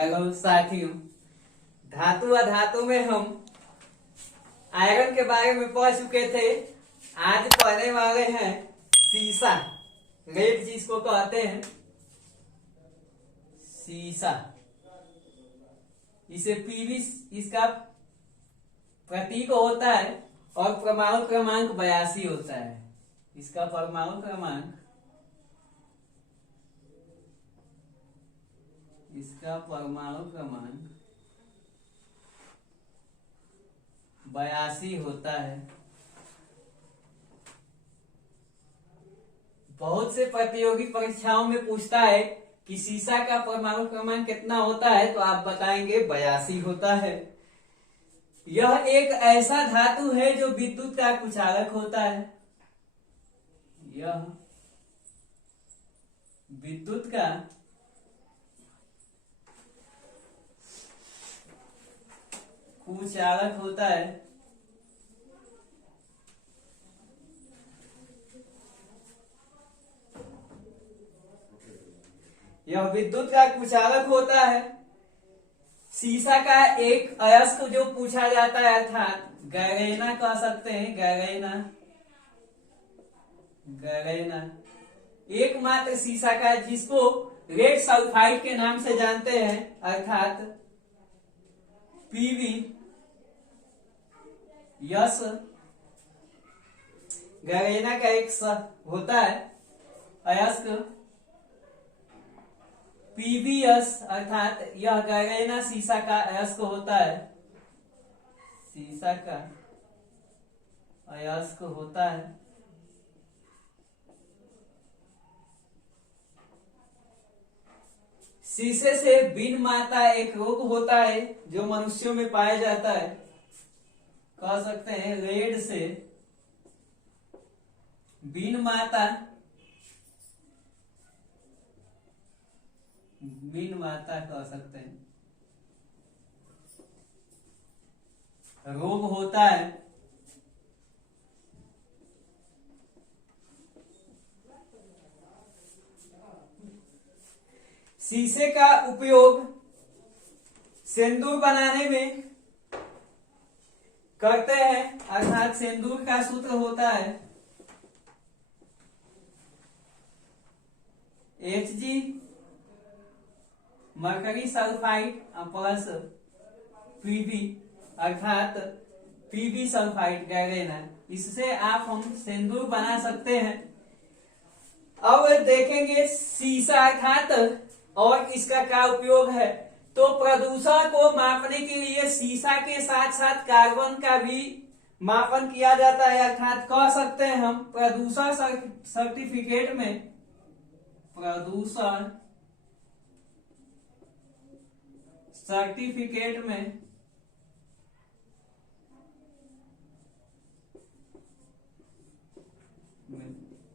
Hello साथियों, धातु अधातु में हम आयरन के बारे में पढ़ चुके थे। आज पढ़ने वाले हैं सीसा। रेड जिसको कहते हैं सीसा। इसे पीवी इसका प्रतीक होता है और परमाणु क्रमांक 82 होता है। इसका परमाणु क्रमांक 82 होता है। बहुत से प्रतियोगी परीक्षाओं में पूछता है कि सीसा का परमाणु क्रमांक कितना होता है, तो आप बताएंगे 82 होता है। यह एक ऐसा धातु है जो विद्युत का कुचालक होता है। यह विद्युत का कुचालक होता है। यह विद्युत का कुचालक होता है। सीसा का एक अयस्क जो पूछा जाता है, अर्थात गैरेना कह सकते हैं, गैरेना एकमात्र सीसा का जिसको रेड सल्फाइड के नाम से जानते हैं, अर्थात पीवी यस गैरेना का एक होता है अयस्क पीवीएस, अर्थात यह गैरेना सीसा का अयस्क होता है। सीसा का अयस्क होता है। शीशे से बीन माता एक रोग होता है जो मनुष्यों में पाया जाता है। कह सकते हैं रेड से बीन माता कह सकते हैं रोग होता है। शीशे का उपयोग सिंदूर बनाने में करते हैं, अर्थात सिंदूर का सूत्र होता है Hg mercury sulphide plus PB, अर्थात पीबी सल्फाइड गैरेना। इससे आप हम सिंदूर बना सकते हैं। अब देखेंगे सीसा अर्थात और इसका क्या उपयोग है। तो प्रदूषण को मापने के लिए सीसा के साथ साथ कार्बन का भी मापन किया जाता है, अर्थात कह सकते हैं हम प्रदूषण सर्टिफिकेट में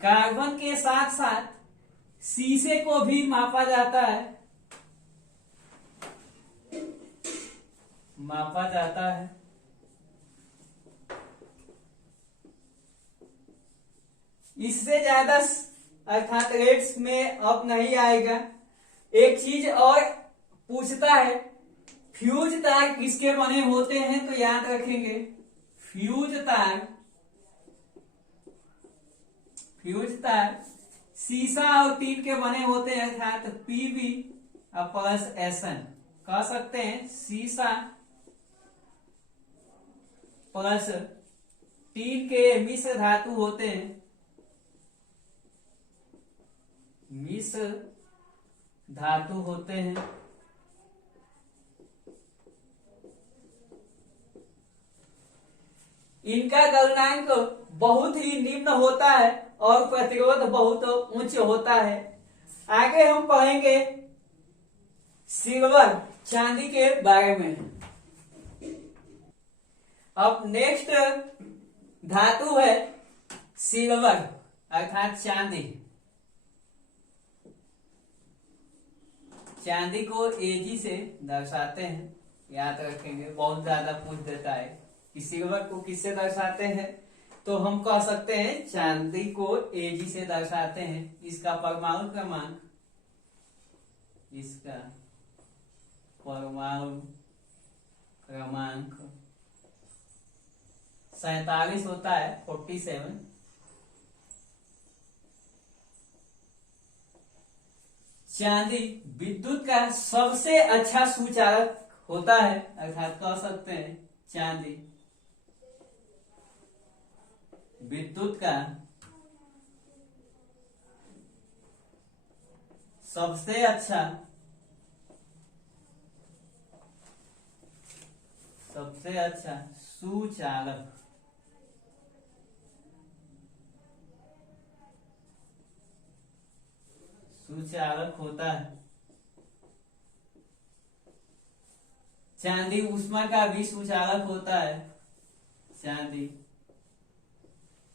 कार्बन के साथ साथ शीशे को भी मापा जाता है। इससे ज्यादा अर्थात रेट्स में अब नहीं आएगा। एक चीज और पूछता है, फ्यूज तार किसके बने होते हैं, तो याद रखेंगे फ्यूज तार सीसा और टीन के बने होते हैं, अर्थात पीवी प्लस एसएन कह सकते हैं। सीसा प्लस टीन के मिश्र धातु होते हैं, इनका गलनांक बहुत ही निम्न होता है और प्रतिरोध बहुत उच्च होता है। आगे हम पढ़ेंगे सिल्वर चांदी के बारे में। अब नेक्स्ट धातु है सिल्वर अर्थात चांदी को एजी से दर्शाते हैं। याद रखेंगे, बहुत ज्यादा पूछ देता है कि सिल्वर को किससे दर्शाते हैं, तो हम कह सकते हैं चांदी को एजी से दर्शाते हैं। इसका परमाणु क्रमांक परमाणु क्रमांक 47 होता है, 47। चांदी विद्युत का सबसे अच्छा सुचालक होता है, अर्थात कह सकते हैं चांदी विद्युत का सबसे अच्छा सुचालक होता है। चांदी ऊष्मा का भी सुचालक होता है, चांदी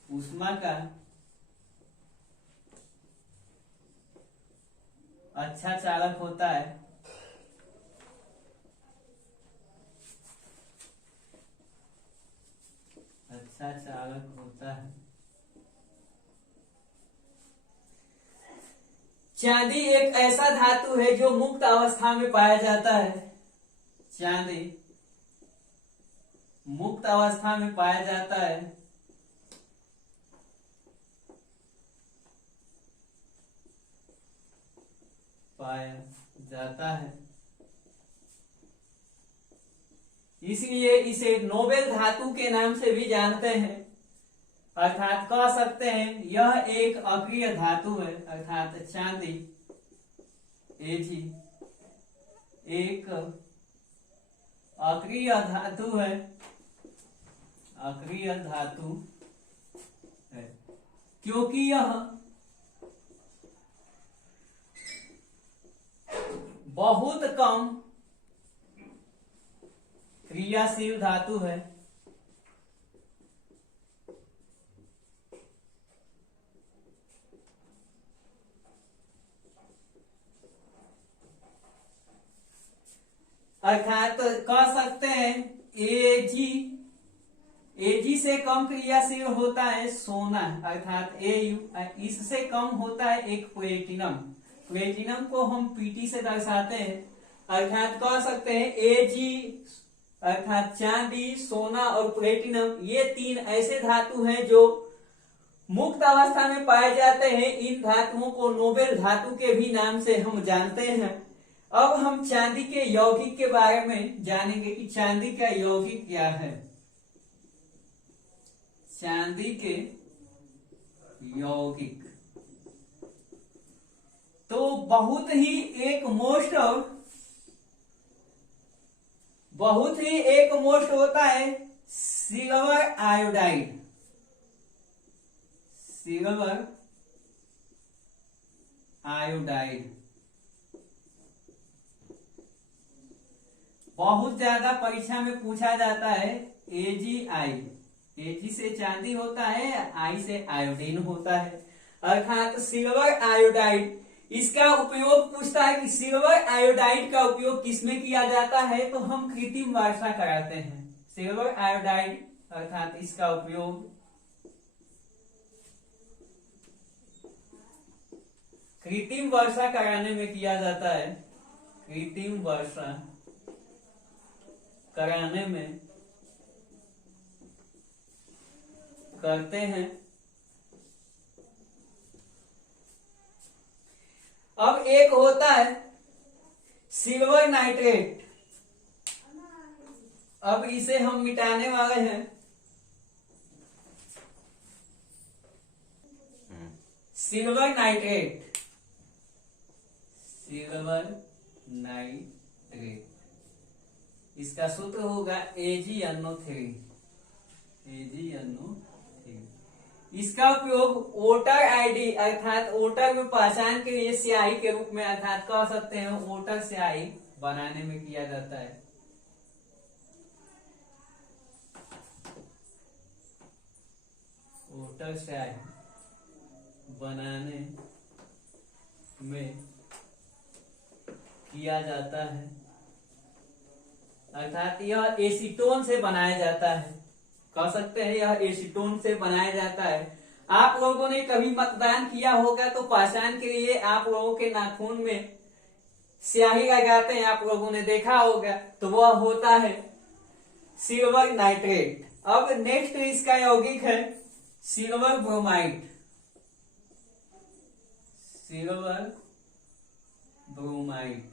ऊष्मा का अच्छा चालक होता है। अच्छा चालक होता है। चांदी एक ऐसा धातु है जो मुक्त अवस्था में पाया जाता है। चांदी मुक्त अवस्था में पाया जाता है। इसलिए इसे नोबेल धातु के नाम से भी जानते हैं, अर्थात कह सकते हैं यह एक अक्रिय धातु है, अर्थात चांदी एजी एक अक्रिय धातु है, अक्रिय धातु है, क्योंकि यह बहुत कम क्रियाशील धातु है। अर्थात कह सकते हैं एजी से कम क्रियाशील होता है सोना, अर्थात एयू। इससे कम होता है एक प्लेटिनम। प्लेटिनम को हम पीटी से दर्शाते हैं, अर्थात कह सकते हैं एजी अर्थात चांदी, सोना और प्लेटिनम ये तीन ऐसे धातु हैं जो मुक्त अवस्था में पाए जाते हैं। इन धातुओं को नोबेल धातु के भी नाम से हम जानते हैं। अब हम चांदी के यौगिक के बारे में जानेंगे कि चांदी का यौगिक क्या है। चांदी के यौगिक तो बहुत ही एक मोस्ट होता है सिल्वर आयोडाइड। सिल्वर आयोडाइड बहुत ज्यादा परीक्षा में पूछा जाता है। एजीआई, एजी से चांदी होता है, आई से आयोडीन होता है, अर्थात सिल्वर आयोडाइड। इसका उपयोग पूछता है कि सिल्वर आयोडाइड का उपयोग किसमें किया जाता है, तो हम कृत्रिम वर्षा कराते हैं। सिल्वर आयोडाइड अर्थात इसका उपयोग कृत्रिम वर्षा कराने में किया जाता है। कृत्रिम वर्षा कराने में करते हैं। अब एक होता है सिल्वर नाइट्रेट। अब इसे हम मिटाने वाले हैं। सिल्वर नाइट्रेट, सिल्वर नाइट्रेट इसका सूत्र होगा AgNO3। इसका उपयोग वोटर आईडी अर्थात वोटर में पहचान के लिए स्याही के रूप में अर्थात कह सकते हैं वोटर स्याही बनाने में किया जाता है। वोटर स्याही बनाने में किया जाता है, अर्थात यह एसीटोन से बनाया जाता है। कह सकते हैं यह एसीटोन से बनाया जाता है। आप लोगों ने कभी मतदान किया होगा तो पहचान के लिए आप लोगों के नाखून में स्याही लगाते हैं, आप लोगों ने देखा होगा, तो वह होता है सिल्वर नाइट्रेट। अब नेक्स्ट इसका यौगिक है silver bromide. Silver bromide,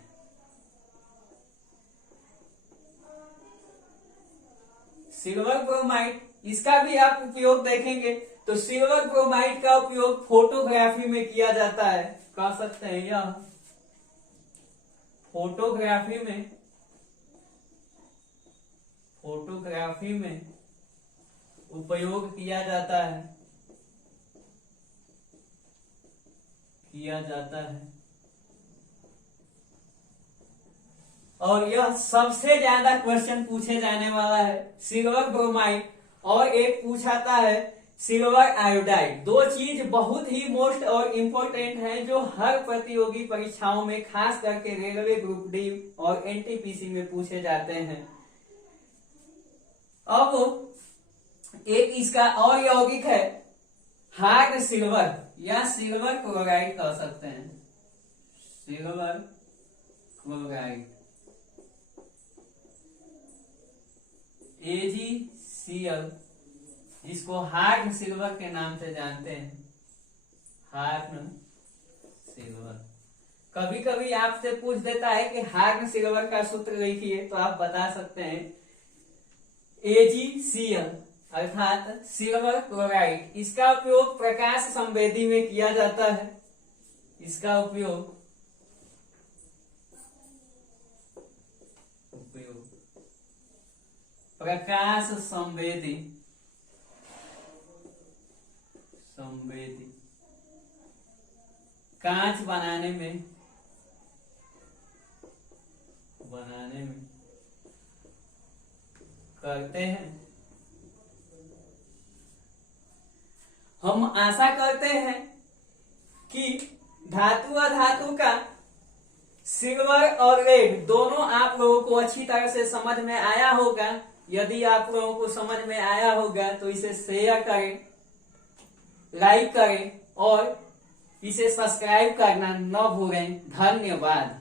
silver bromide, इसका भी आप उपयोग देखेंगे तो सिल्वर ब्रोमाइड का उपयोग फोटोग्राफी में किया जाता है। कह सकते हैं यह फोटोग्राफी में उपयोग किया जाता है और यह सबसे ज्यादा क्वेश्चन पूछे जाने वाला है सिल्वर ब्रोमाइड। और एक पूछाता है सिल्वर आयोडाइड। दो चीज बहुत ही मोस्ट और इम्पोर्टेंट है जो हर प्रतियोगी परीक्षाओं में, खास करके रेलवे ग्रुप डी और एनटीपीसी में पूछे जाते हैं। अब एक इसका और यौगिक है हार्ड सिल्वर या सिल्वर क्लोराइड कह सकते हैं, सिल्वर क्लोराइड, AgCl, जिसको हार्ड सिल्वर के नाम से जानते हैं, हार्ड सिल्वर। कभी कभी आपसे पूछ देता है कि हार्ड सिल्वर का सूत्र लिखिए, तो आप बता सकते हैं AgCl अर्थात सिल्वर क्लोराइड। इसका उपयोग प्रकाश संवेदी में किया जाता है, इसका उपयोग प्रकाश संवेदी कांच बनाने में करते हैं। हम आशा करते हैं कि धातु अधातु का सिल्वर और रेड दोनों आप लोगों को अच्छी तरह से समझ में आया होगा। यदि आप लोगों को समझ में आया होगा तो इसे शेयर करें, लाइक करें और इसे सब्सक्राइब करना न भूलें। धन्यवाद।